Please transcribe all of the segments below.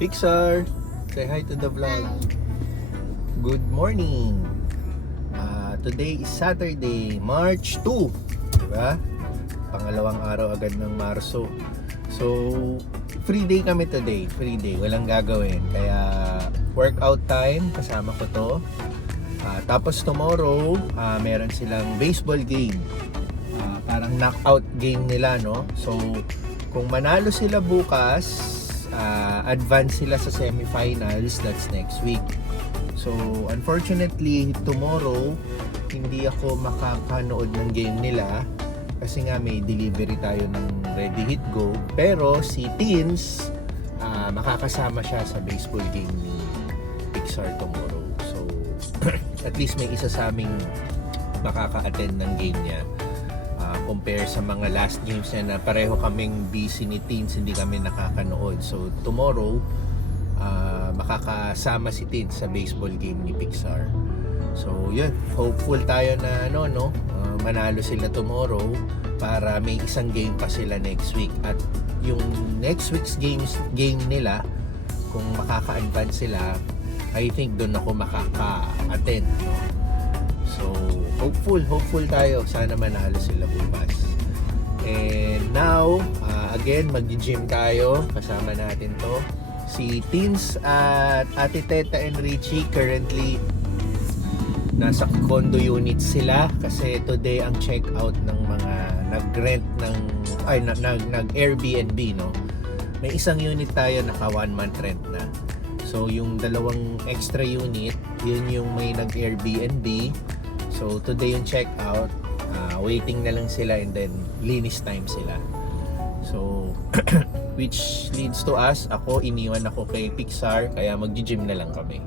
Pixar, say hi to the vlog. Good morning. Today is Saturday, March 2. Diba? Pangalawang araw agad ng Marso. So, free day kami today. Free day. Walang gagawin. Kaya, workout time. Kasama ko to. Tapos tomorrow, meron silang baseball game. Parang knockout game nila, no? So, kung manalo sila bukas, advance sila sa semifinals. That's next week. So, unfortunately, tomorrow, hindi ako makakanood ng game nila kasi nga may delivery tayo ng Ready Hit Go. Pero si Teens, makakasama siya sa baseball game ni Pixar tomorrow. So, at least may isa sa aming makaka-attend ng game niya. Compare sa mga last games niya na pareho kaming busy ni Teens, hindi kami nakakanood. So, tomorrow, makakasama si Teens sa baseball game ni Pixar. So, yun. Hopeful tayo na manalo sila tomorrow para may isang game pa sila next week. At yung next week's game nila, kung makaka-advance sila, I think doon ako makaka-attend. No? So, hopeful tayo. Sana manalo sila bukas. And now, again, mag-gym tayo. Kasama natin to. Si Teens at Ate Teta and Richie currently nasa condo unit sila kasi today ang check out ng mga nag-rent ng nag-Airbnb, no. May isang unit tayo naka 1 month rent na. So yung dalawang extra unit, yun yung may nag-Airbnb. So today yung check out, waiting na lang sila and then linis time sila. So which leads to us, iniwan ako kay Pixar kaya mag-gym na lang kami.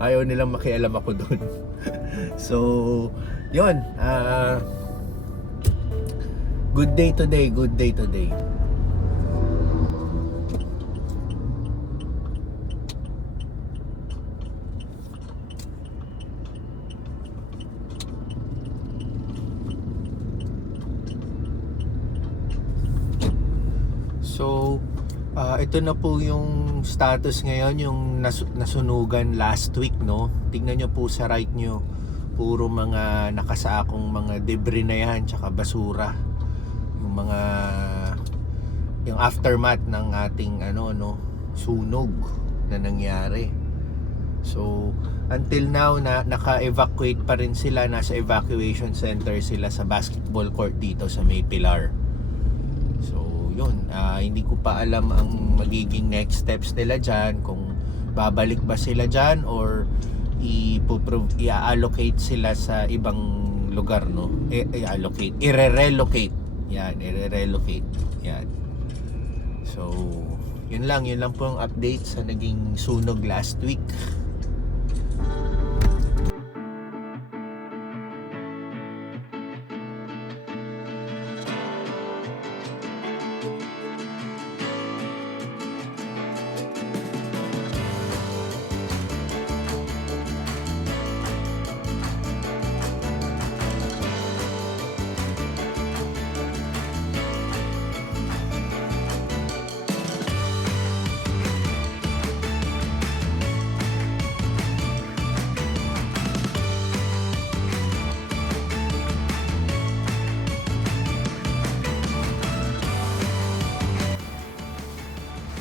ayaw nilang makialam ako doon. So yun, good day today. So, ito na po yung status ngayon, yung nasunugan last week, no? Tingnan nyo po sa right nyo, puro mga nakasaakong mga debris na yan, tsaka basura. Yung aftermath ng ating sunog na nangyari. So, until now, naka-evacuate pa rin sila, nasa evacuation center sila sa basketball court dito sa May Pilar. So, yun, hindi ko pa alam ang magiging next steps nila dyan, kung babalik ba sila dyan or i-allocate sila sa ibang lugar, no? I-relocate yan. So yun lang po ang update sa naging sunog last week.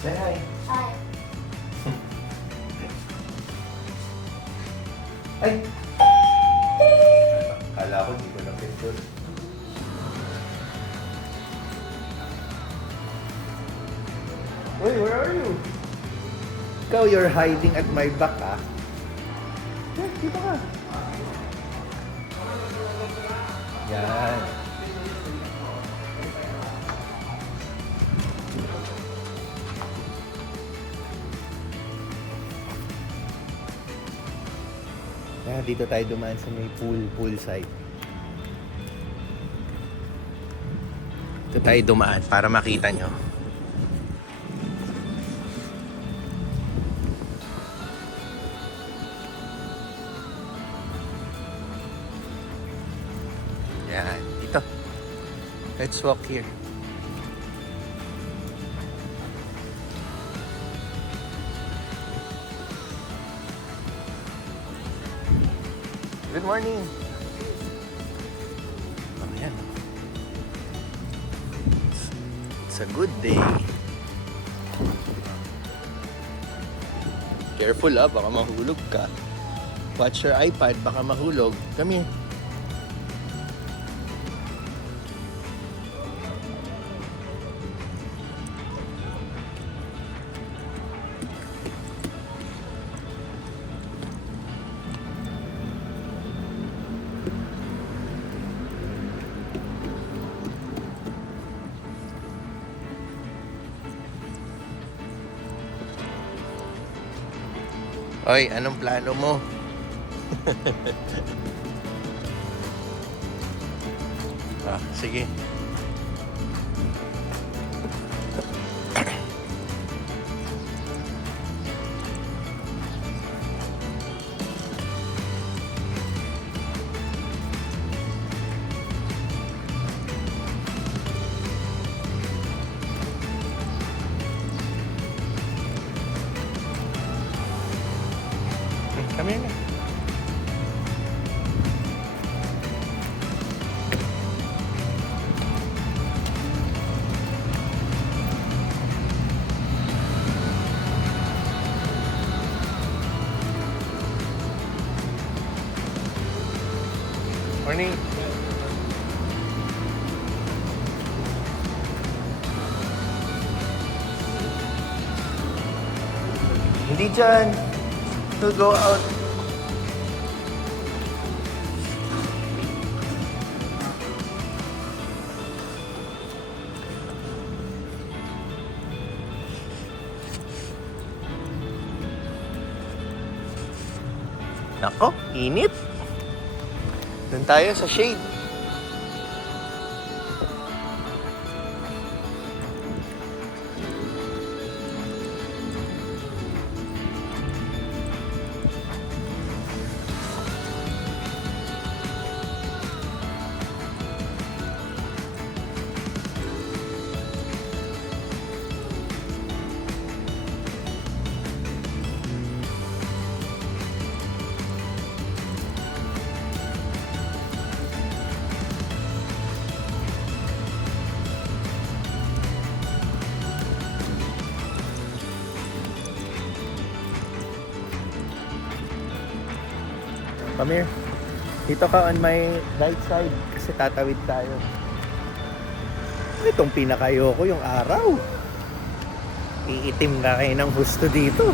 Say hi. Hi. Ay! Kala ko di ko na pindot. Uy, where are you? Ikaw, you're hiding at my back, ah. Dito ka. Yan. Dito tayo dumaan sa may pool side. Dito tayo dumaan para makita nyo. Yan, dito. Let's walk here. Good morning. Ayan. It's a good day. Careful baka mahulog ka. Watch your iPad, baka mahulog. Come here. Oy, anong plano mo? Sige. Come here na. Morning. Hindi dyan. We'll go out. Nako, init. Doon tayo sa shade. Come here. Dito ka on my right side kasi tatawid tayo. Itong pinakayoko yung araw. Iitim na kayo ng husto dito.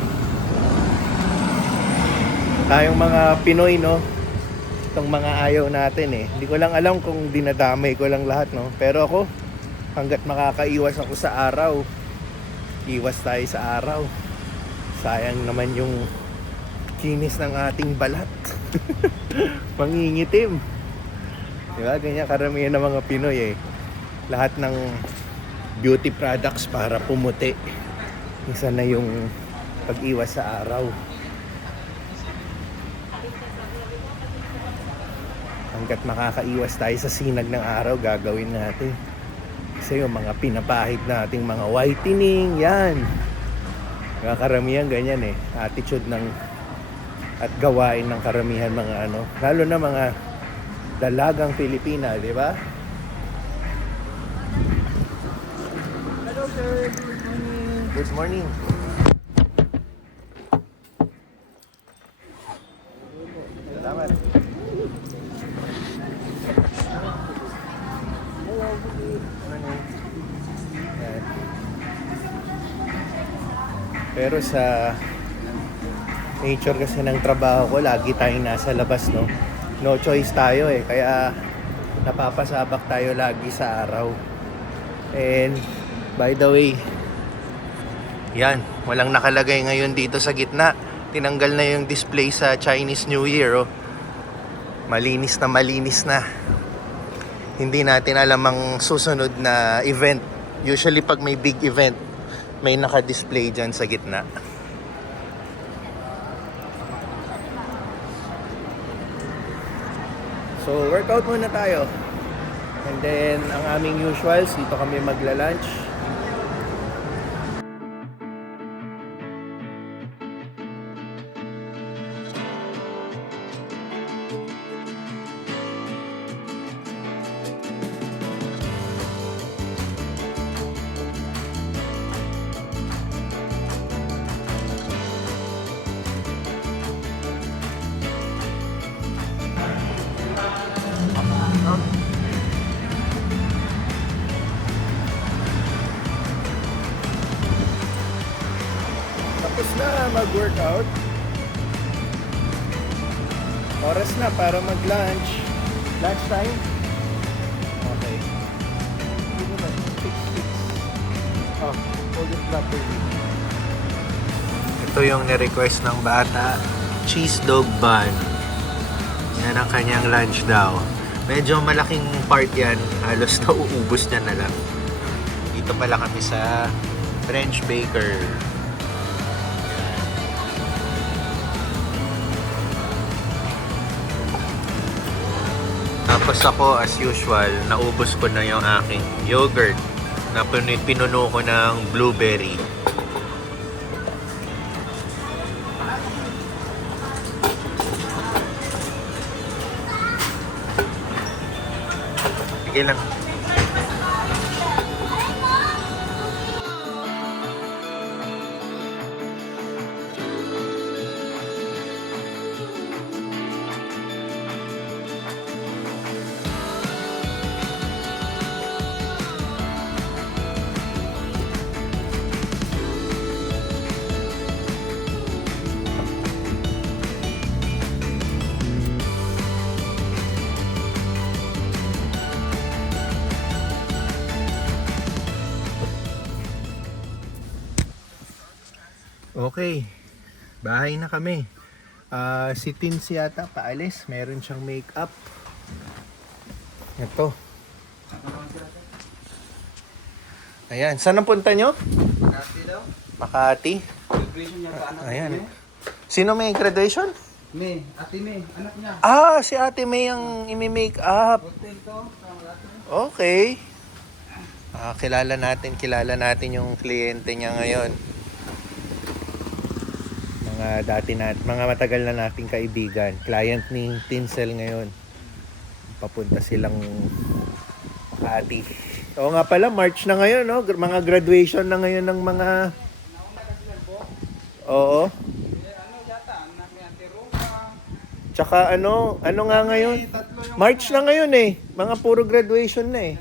Tayong mga Pinoy, no? Itong mga ayaw natin eh. Hindi ko lang alam kung dinadamay ko lang lahat, no? Pero ako, hanggat makakaiwas ako sa araw, iwas tayo sa araw. Sayang naman yung kinis ng ating balat. Mangingitim. Diba? Ganyan karamihan ng mga Pinoy eh. Lahat ng beauty products para pumuti. Isa na yung pag-iwas sa araw. Hanggat makakaiwas tayo sa sinag ng araw, gagawin natin. Kasi yung mga pinapahid nating mga whitening, yan. Karamihan ganyan eh. Attitude ng at gawain ng karamihan mga ano, lalo na mga dalagang Pilipina, di ba? Hello sir, good morning. Good morning. Salamat. Hello, good morning. Pero sa nature kasi ng trabaho ko, lagi tayong nasa labas, no? No choice tayo eh, kaya napapasabak tayo lagi sa araw. And by the way, yan, walang nakalagay ngayon dito sa gitna. Tinanggal na yung display sa Chinese New Year, oh. Malinis na. Hindi natin alam ang susunod na event. Usually pag may big event, may naka-display dyan sa gitna. So, workout muna tayo. And then, ang aming usuals, dito kami magla-lunch. tapos na mag-workout. Oras na para mag-lunch. Lunch time? Okay. Oh, hold it properly. Ito yung ni-request ng bata. Cheese dog bun. Yan ang kanyang lunch daw. Medyo malaking part yan. Halos nauubos niya na lang. Dito pala kami sa French Baker. Tapos ako, as usual, naubos ko na yung aking yogurt na pinuno ko ng blueberry. Sige lang. Okay, bahay na kami. Si Tins yata paalis, meron siyang makeup. Ito. Ayan, saan ang punta nyo? Makati daw. Makati. Graduation niya pa anak Ayan. niya. Sino may graduation? May, ate May, anak niya. Ah, si Ate May ang imi-make up. Hotel to, Okay. Kilala natin yung kliyente niya ngayon. Mga matagal na nating kaibigan. Client ni Tinsel ngayon. Papunta silang Makati. Oo nga pala, March na ngayon, no? Mga graduation na ngayon ng mga... Oo. ano yata, anak ni Ate Roma. Tsaka ano nga ngayon? March na ngayon eh. Mga puro graduation na eh.